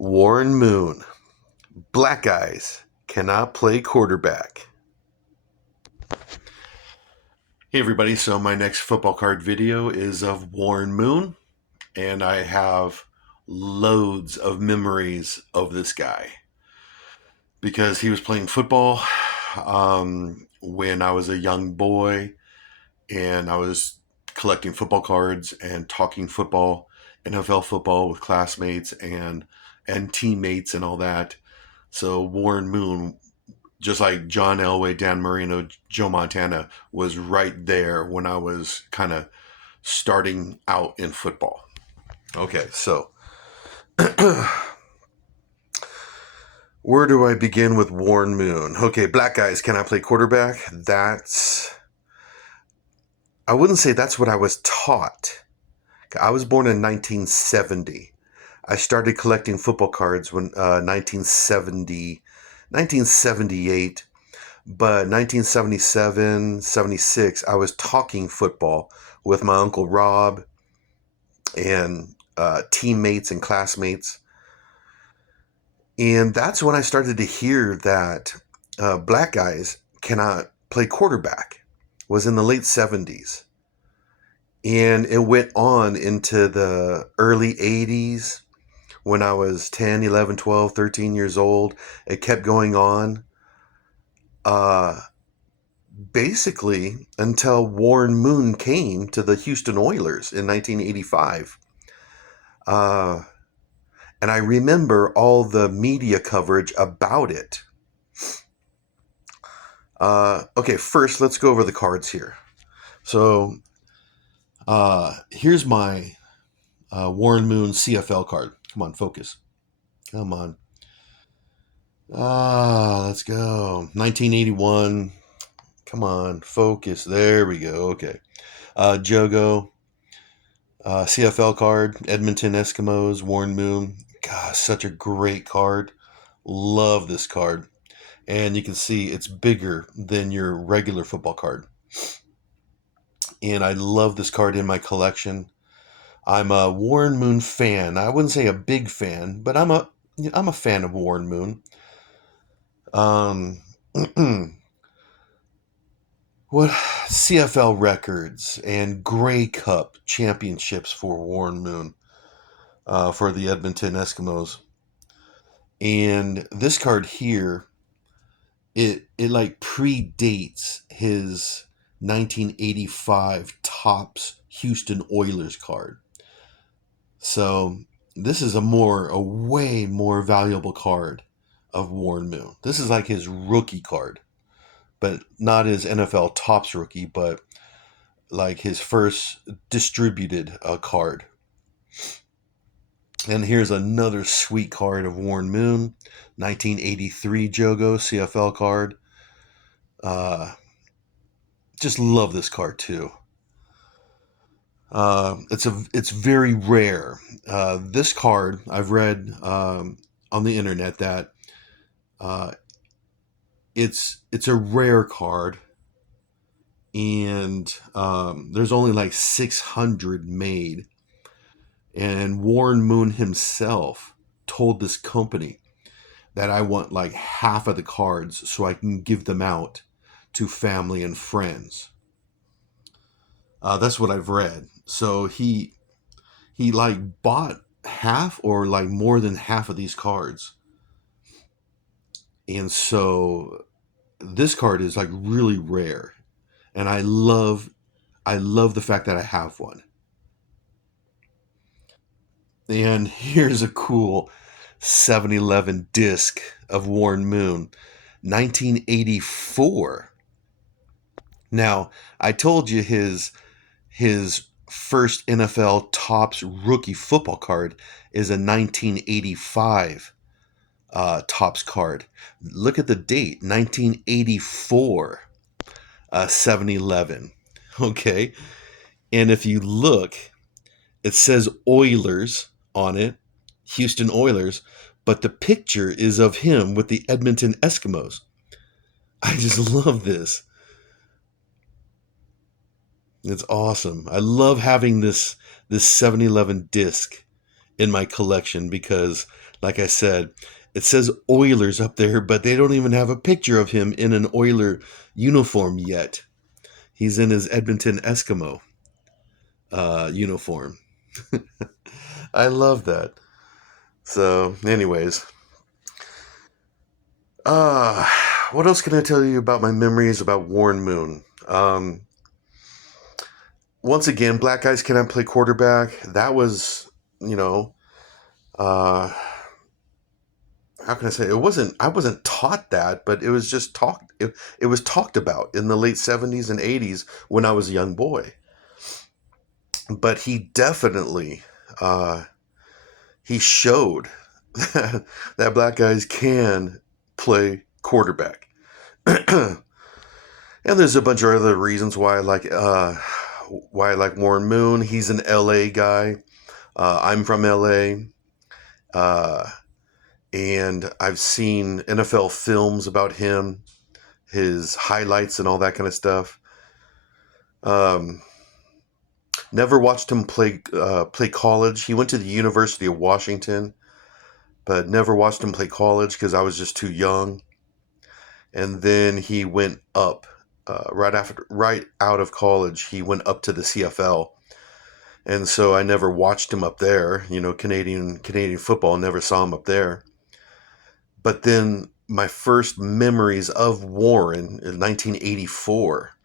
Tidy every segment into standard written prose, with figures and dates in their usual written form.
Warren Moon. Black guys cannot play quarterback. Hey everybody, so my next football card video is of Warren Moon, and I have loads of memories of this guy because he was playing football when I was a young boy, and I was collecting football cards and talking football, NFL football with classmates and teammates and all that. So Warren Moon, just like John Elway, Dan Marino, Joe Montana, was right there when I was kind of starting out in football. Okay, so where do I begin with Warren Moon? Okay, black guys, can I play quarterback? I wouldn't say that's what I was taught. I was born in 1970. I started collecting football cards when 1978. But 1977, 76, I was talking football with my Uncle Rob and teammates and classmates. And that's when I started to hear that black guys cannot play quarterback. It was in the late 70s. And it went on into the early 80s when I was 10, 11, 12, 13 years old. It kept going on. Basically until Warren Moon came to the Houston Oilers in 1985. And I remember all the media coverage about it. Okay, first let's go over the cards here. So here's my Warren Moon CFL card. Come on, focus. Come on. Let's go. 1981. Come on, focus. There we go. Okay. Jogo. CFL card, Edmonton Eskimos, Warren Moon. Gosh, such a great card. Love this card. And you can see it's bigger than your regular football card. And I love this card in my collection. I'm a Warren Moon fan. I wouldn't say a big fan, but I'm a fan of Warren Moon. What CFL records and Grey Cup championships for Warren Moon for the Edmonton Eskimos. And this card here, it like predates his 1985 Topps Houston Oilers card. So this is a way more valuable card of Warren Moon. This is like his rookie card, but not his NFL Topps rookie, but like his first distributed card. And here's another sweet card of Warren Moon, 1983 Jogo CFL card. Just love this card too. It's very rare. This card I've read on the internet that it's a rare card, and there's only like 600 made. And Warren Moon himself told this company that I want like half of the cards so I can give them out to family and friends. That's what I've read. So he like bought half or like more than half of these cards. And so this card is like really rare. And I love the fact that I have one. And here's a cool 7-Eleven disc of Warren Moon, 1984. Now, I told you his first NFL Topps rookie football card is a 1985 Topps card. Look at the date, 1984, 7-Eleven. Okay, and if you look, it says Oilers on it, Houston Oilers, but the picture is of him with the Edmonton Eskimos. I just love this. It's awesome. I love having this 7-Eleven disc in my collection because, like I said, it says Oilers up there, but they don't even have a picture of him in an Oiler uniform yet. He's in his Edmonton Eskimo uniform. I love that. So, anyways, uh, what else can I tell you about my memories about Warren Moon? Once again, black guys cannot play quarterback. That was, you know, uh, how can I say I wasn't taught that, but it was just talked it was talked about in the late 70s and 80s when I was a young boy. But he definitely uh, he showed that black guys can play quarterback. And there's a bunch of other reasons why I like Warren Moon. He's an LA guy. I'm from LA. Uh, and I've seen NFL films about him, his highlights and all that kind of stuff. Um, Never watched him play college. He went to the University of Washington, but never watched him play college because I was just too young. And then he went up right out of college. He went up to the CFL, and so I never watched him up there. You know, Canadian football. Never saw him up there. But then my first memories of Warren in 1984,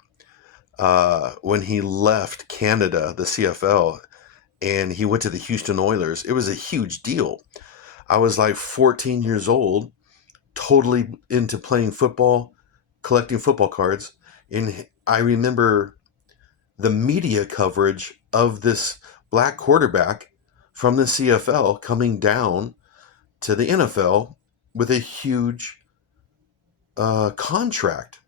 when he left Canada, the CFL, and he went to the Houston Oilers. It was a huge deal. I was like 14 years old, totally into playing football, collecting football cards. And I remember the media coverage of this black quarterback from the CFL coming down to the NFL with a huge contract.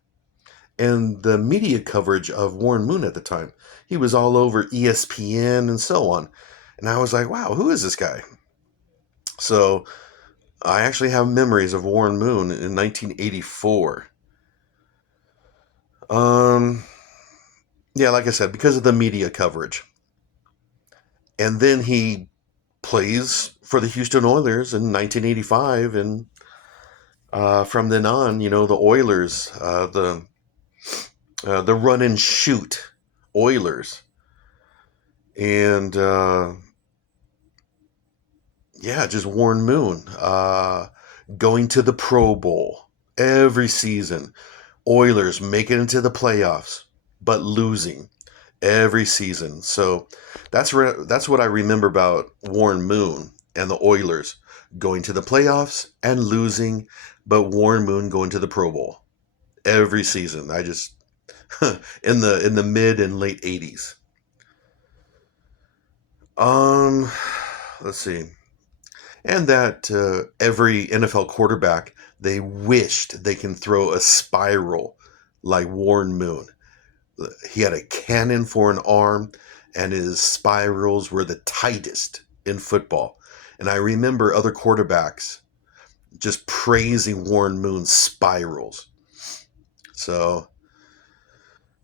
And the media coverage of Warren Moon at the time, he was all over ESPN and so on. And I was like, wow, who is this guy? So I actually have memories of Warren Moon in 1984. Um, yeah, like I said, because of the media coverage. And then he plays for the Houston Oilers in 1985. And from then on, you know, the Oilers, the run and shoot Oilers. And yeah, just Warren Moon going to the Pro Bowl every season. Oilers make it into the playoffs, but losing every season. So that's what I remember about Warren Moon and the Oilers going to the playoffs and losing, but Warren Moon going to the Pro Bowl every season. I just in the mid and late 80s. Um, let's see. And that every NFL quarterback, they wished they can throw a spiral like Warren Moon. He had a cannon for an arm, and his spirals were the tightest in football. And I remember other quarterbacks just praising Warren Moon's spirals. So,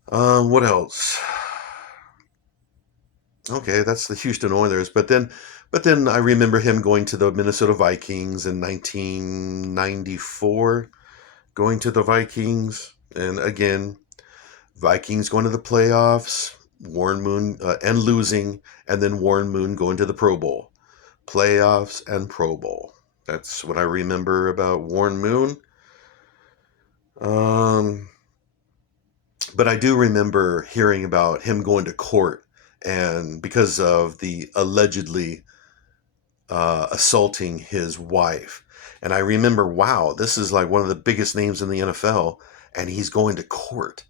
what else? Okay, that's the Houston Oilers. But then I remember him going to the Minnesota Vikings in 1994, going to the Vikings, and again, Vikings going to the playoffs, Warren Moon and losing, and then Warren Moon going to the Pro Bowl, playoffs and Pro Bowl. That's what I remember about Warren Moon. Um, but I do remember hearing about him going to court, and because of the allegedly assaulting his wife. And I remember, wow, this is like one of the biggest names in the NFL, and he's going to court.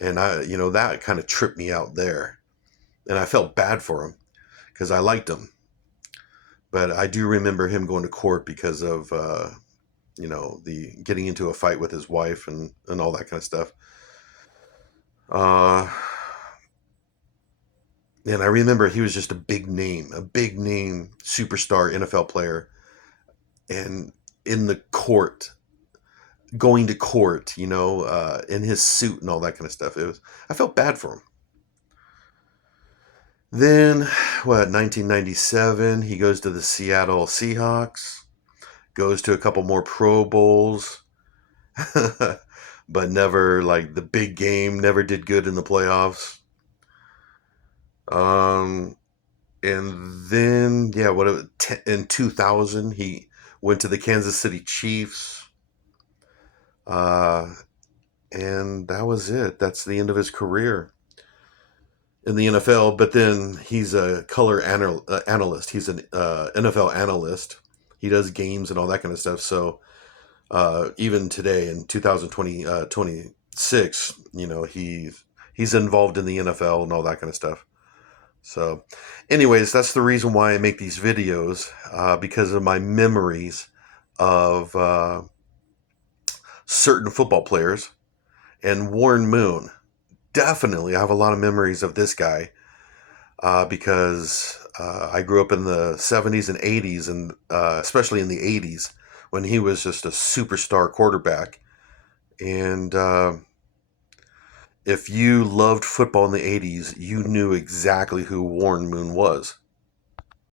And that kind of tripped me out there. And I felt bad for him because I liked him. But I do remember him going to court because of, the getting into a fight with his wife and all that kind of stuff. Uh, and I remember he was just a big name superstar NFL player. And in the court, going to court, in his suit and all that kind of stuff. I felt bad for him. Then, 1997, he goes to the Seattle Seahawks, goes to a couple more Pro Bowls, but never like the big game, never did good in the playoffs. Um, and then, yeah, in 2000, he went to the Kansas City Chiefs. Uh, and that was it. That's the end of his career in the NFL. But then he's a analyst. He's an NFL analyst. He does games and all that kind of stuff. So even today in 2020, 26, he's involved in the NFL and all that kind of stuff. So, anyways, that's the reason why I make these videos, because of my memories of certain football players. And Warren Moon, definitely, I have a lot of memories of this guy, because I grew up in the 70s and 80s, and especially in the 80s when he was just a superstar quarterback. And if you loved football in the 80s, you knew exactly who Warren Moon was.